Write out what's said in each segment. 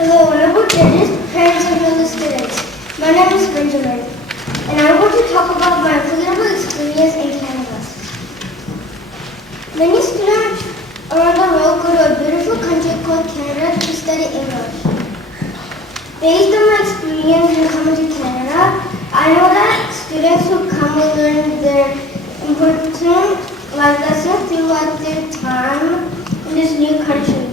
Hello, honorable judges, parents, and fellow students. My name is Benjamin, and I'm going to talk about my unforgettable experience in Canada. Many students around the world go to a beautiful country called Canada to study English. Based on my experience in coming to Canada, I know that students who come will learn their important life lessons throughout their time in this new country.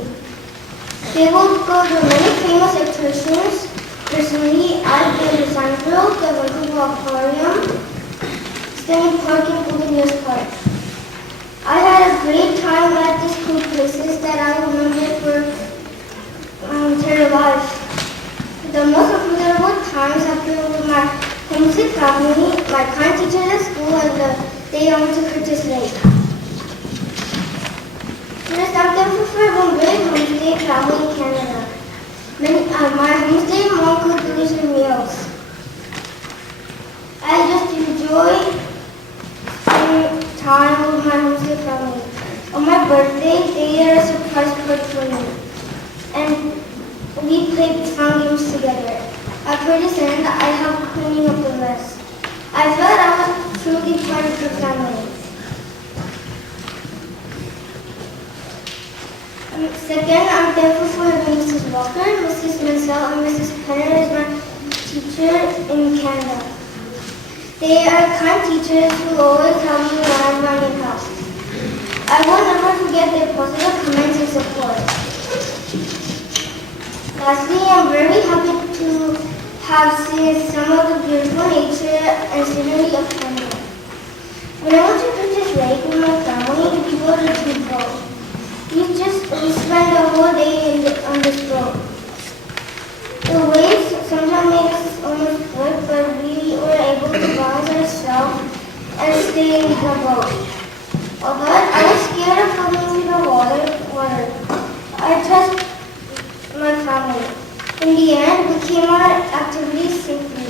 They will go to many famous attractions. Personally, I've been to Sandville, the Vancouver Aquarium, Stanley Park, and Golden Hills Park. I had a great time at these cool places that I will remember for my entire life. The most unforgettable times have been with my homesick family, my kind teachers at school, and the day I went to Curtis Lake. First, I'm thankful for having great homestay travel in Canada. My homestay mom cooked delicious meals. I just enjoy spending time with my homestay family. On my birthday, they had a surprise party for me, and we played fun games together. At Curtis End, I helped cleaning up the mess. I felt I was truly part of the family. Second, I'm thankful for having Mrs. Walker, Mrs. Mansell, and Mrs. Penner as my teacher in Canada. They are kind teachers who always help me when I'm running help. I will never forget their positive comments and support. Lastly, I'm very happy to have seen some of the beautiful nature and scenery of Canada. When I went to Curtis Lake with my family, we go to the boat. We spend the whole day on this boat. The waves sometimes made us almost flip, but we were able to balance ourselves and stay in the boat. Although I was scared of falling into the water, I trust my family. In the end, we came on our activities safely.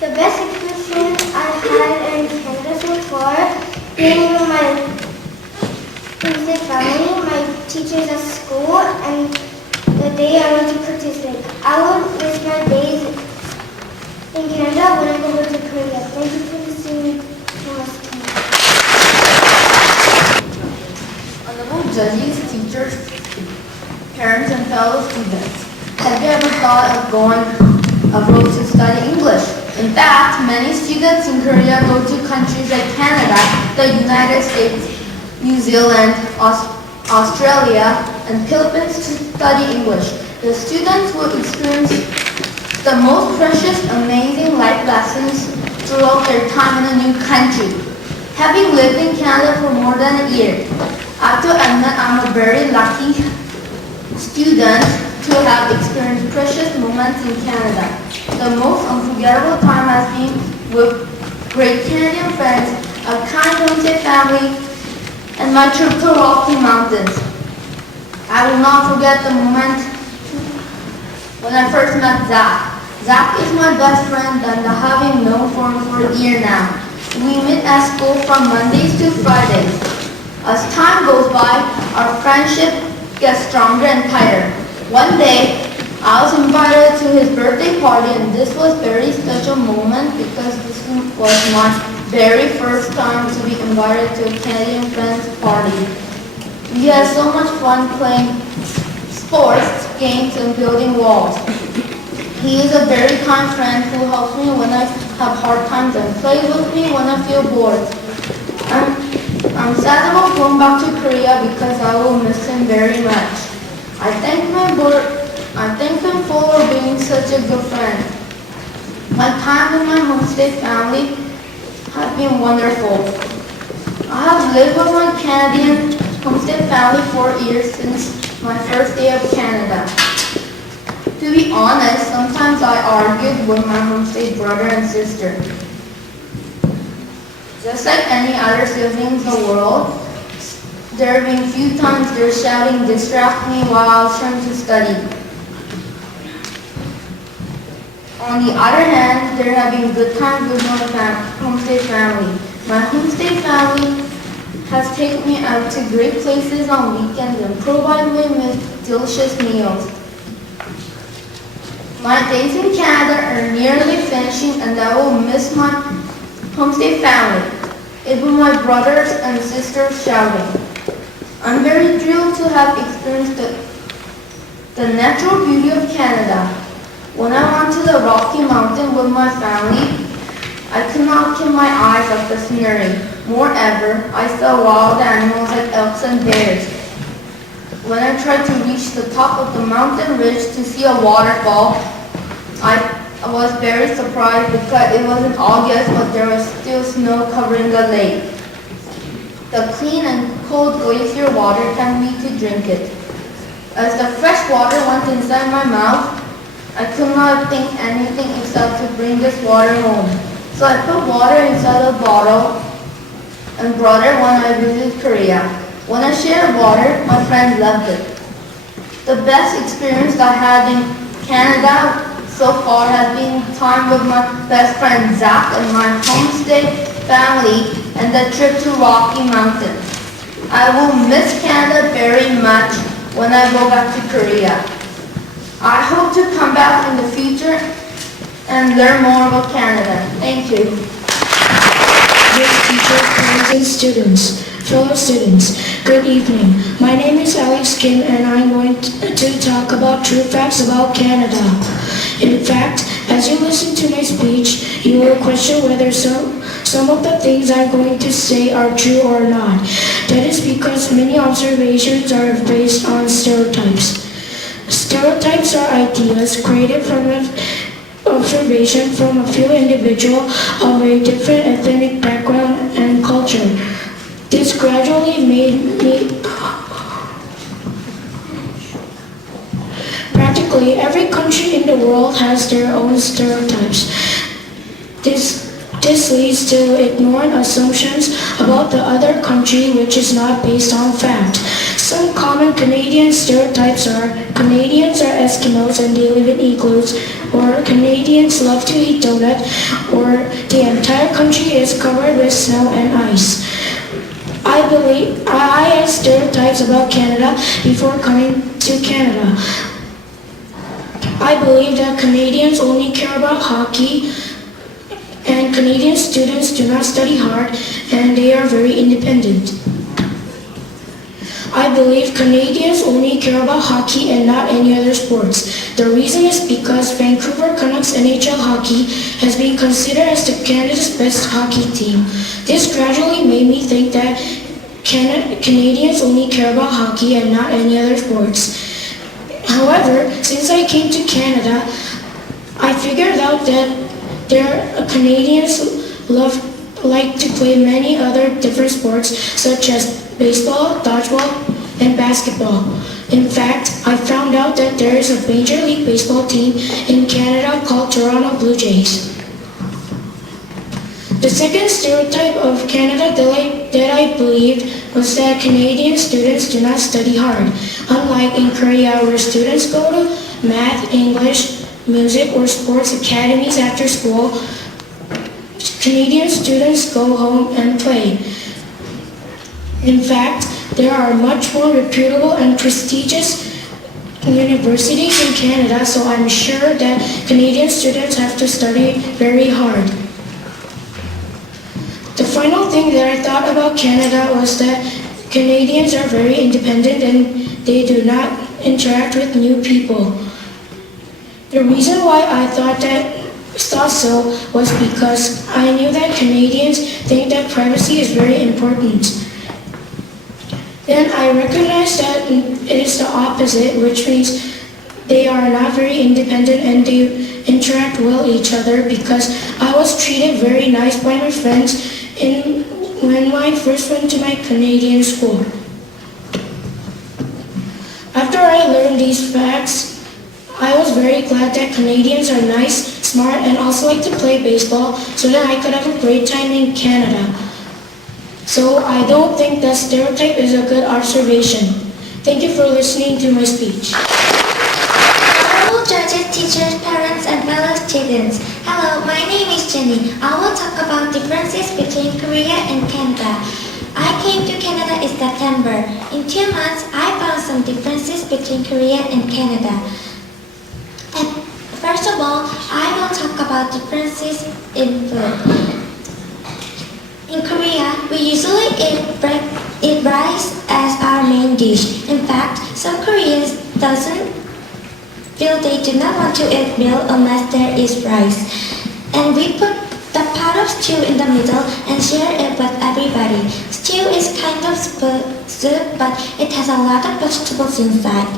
The best experience I had in Canada so far, being with my family, my teachers at school, and the day I went to Curtis Lake. I would miss my days in Canada when I go to Korea. Thank you for listening to my speech. Honorable judges, teachers, parents, and fellow students, have you ever thought of going abroad to study English? In fact, many students in Korea go to countries like Canada, the United States, New Zealand, Australia, and Philippines to study English. The students will experience the most precious, amazing life lessons throughout their time in a new country. Having lived in Canada for more than a year, I have to admit I'm a very lucky student to have experienced precious moments in Canada. The most unforgettable time has been with great Canadian friends, a kind homestay family, and my trip to Rocky Mountains. I will not forget the moment when I first met Zach. Zach is my best friend and I have been known for a year now. We meet at school from Mondays to Fridays. As time goes by, our friendship gets stronger and tighter. One day, I was invited to his birthday party, and this was a very special moment because this was my very first time to be invited to a Canadian friend's party. We had so much fun playing sports, games, and building walls. He is a very kind friend who helps me when I have hard times and plays with me when I feel bored. I'm sad about going back to Korea because I will miss him very much. I thank him for being such a good friend. My time with my homestay family has been wonderful. I have lived with my Canadian homestay family for years since my first day of Canada. To be honest, sometimes I argued with my homestay brother and sister. Just like any other siblings in the world, there have been a few times they're shouting, distract me while I was trying to study. On the other hand, there have been good times with my homestay family. My homestay family has taken me out to great places on weekends and provided me with delicious meals. My days in Canada are nearly finishing and I will miss my homestay family, even my brothers and sisters shouting. I'm very thrilled to have experienced the natural beauty of Canada. When I went to the Rocky Mountain with my family, I could not keep my eyes off the scenery. Moreover, I saw wild animals like elks and bears. When I tried to reach the top of the mountain ridge to see a waterfall, I was very surprised because it was in August, but there was still snow covering the lake. The clean and cold glacier water tempted me to drink it. As the fresh water went inside my mouth, I could not think anything except to bring this water home. So I put water inside a bottle and brought it when I visited Korea. When I shared water, my friends loved it. The best experience I had in Canada so far has been time with my best friend Zach and my homestay family and the trip to Rocky Mountain. I will miss Canada very much when I go back to Korea. I hope to come back in the future and learn more about Canada. Thank you. Dear teachers, parents, and students, fellow students, good evening. My name is Alex Kim and I'm going to talk about true facts about Canada. In fact, as you listen to my speech, you will question whether some of the things I'm going to say are true or not. That is because many observations are based on stereotypes. Stereotypes are ideas created from an observation from a few individuals of a different ethnic background and culture. This gradually made me practically every country in the world has their own stereotypes. This leads to ignoring assumptions about the other country which is not based on fact. Some common Canadian stereotypes are Canadians are Eskimos and they live in igloos, or Canadians love to eat donut, or the entire country is covered with snow and ice. I had stereotypes about Canada before coming to Canada. I believe that Canadians only care about hockey, and Canadian students do not study hard, and they are very independent. I believe Canadians only care about hockey and not any other sports. The reason is because Vancouver Canucks NHL hockey has been considered as the Canada's best hockey team. This gradually made me think that Canadians only care about hockey and not any other sports. However, since I came to Canada, I figured out that Canadians like to play many other different sports such as baseball, dodgeball, and basketball. In fact, I found out that there is a Major League Baseball team in Canada called Toronto Blue Jays. The second stereotype of Canada that I believed was that Canadian students do not study hard. Unlike in Korea, where students go to math, English, music, or sports academies after school, Canadian students go home and play. In fact, there are much more reputable and prestigious universities in Canada, so I'm sure that Canadian students have to study very hard. The final thing that I thought about Canada was that Canadians are very independent and they do not interact with new people. The reason why I thought so was because I knew that Canadians think that privacy is very important. Then I recognized that it is the opposite, which means they are not very independent and they interact well with each other, because I was treated very nice by my friends when I first went to my Canadian school. After I learned these facts, I was very glad that Canadians are nice, smart, and also like to play baseball, so that I could have a great time in Canada. So I don't think that stereotype is a good observation. Thank you for listening to my speech. Honorable judges, teachers, parents, and fellow students. Hello, my name is Jenny. I will talk about differences between Korea and Canada. I came to Canada in September. In 2 months, I found some differences between Korea and Canada. First of all, I will talk about differences in food. In Korea, we usually eat rice as our main dish. In fact, some Koreans doesn't feel they do not want to eat meal unless there is rice. And we put the pot of stew in the middle and share it with everybody. Stew is kind of soup, but it has a lot of vegetables inside.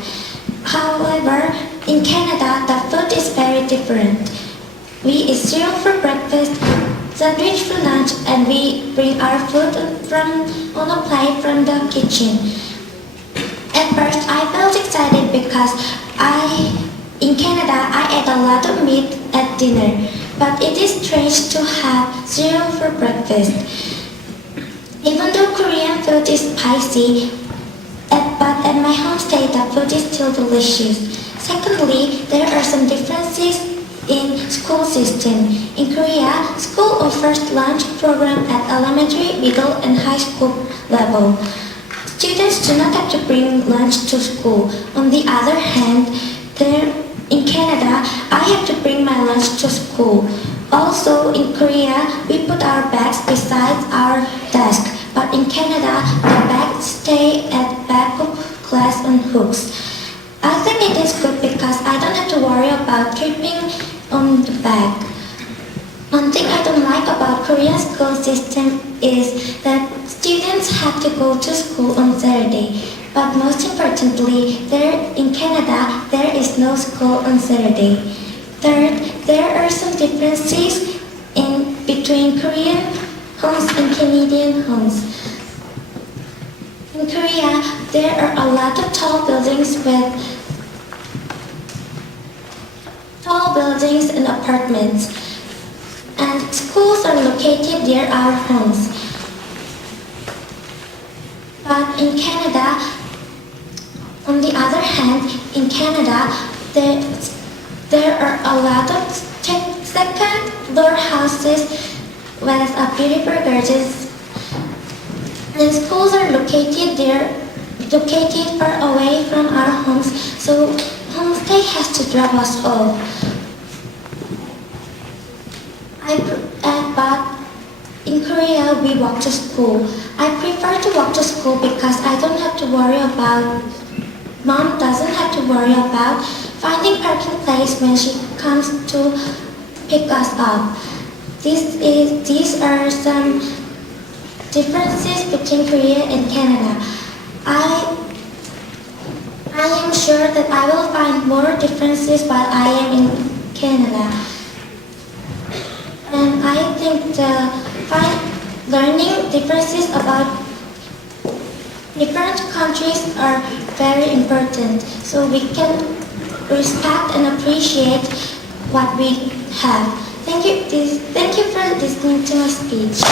However, in Canada, the food is very different. We eat cereal for breakfast, sandwich for lunch, and we bring our food on a plate from the kitchen. At first, I felt excited because in Canada, I ate a lot of meat at dinner, but it is strange to have cereal for breakfast. Even though Korean food is spicy, but at my homestay, the food is still delicious. Secondly, there are some differences in school system. In Korea, school offers lunch program at elementary, middle, and high school level. Students do not have to bring lunch to school. On the other hand, in Canada, I have to bring my lunch to school. Also, in Korea, we put our bags beside our desk. But in Canada, the bags stay at back of class on hooks. I think it is good because I don't have to worry about tripping on the bag. One thing I don't like about Korean school system is that students have to go to school on Saturday. But most importantly, in Canada, there is no school on Saturday. Third, there are some differences between Korean homes and Canadian homes. In Korea, there are a lot of tall buildings and apartments, and schools are located near our homes. But in Canada, on the other hand, in Canada, there are a lot of second-floor houses with beautiful gardens, and schools are located far away from our homes, so homestay has to drop us off. But in Korea, we walk to school. I prefer to walk to school because Mom doesn't have to worry about finding parking place when she comes to pick us up. These are some differences between Korea and Canada. I am sure that I will find more differences while I am in Canada. And I think learning differences about different countries are very important, so we can respect and appreciate what we have. Thank you for listening to my speech.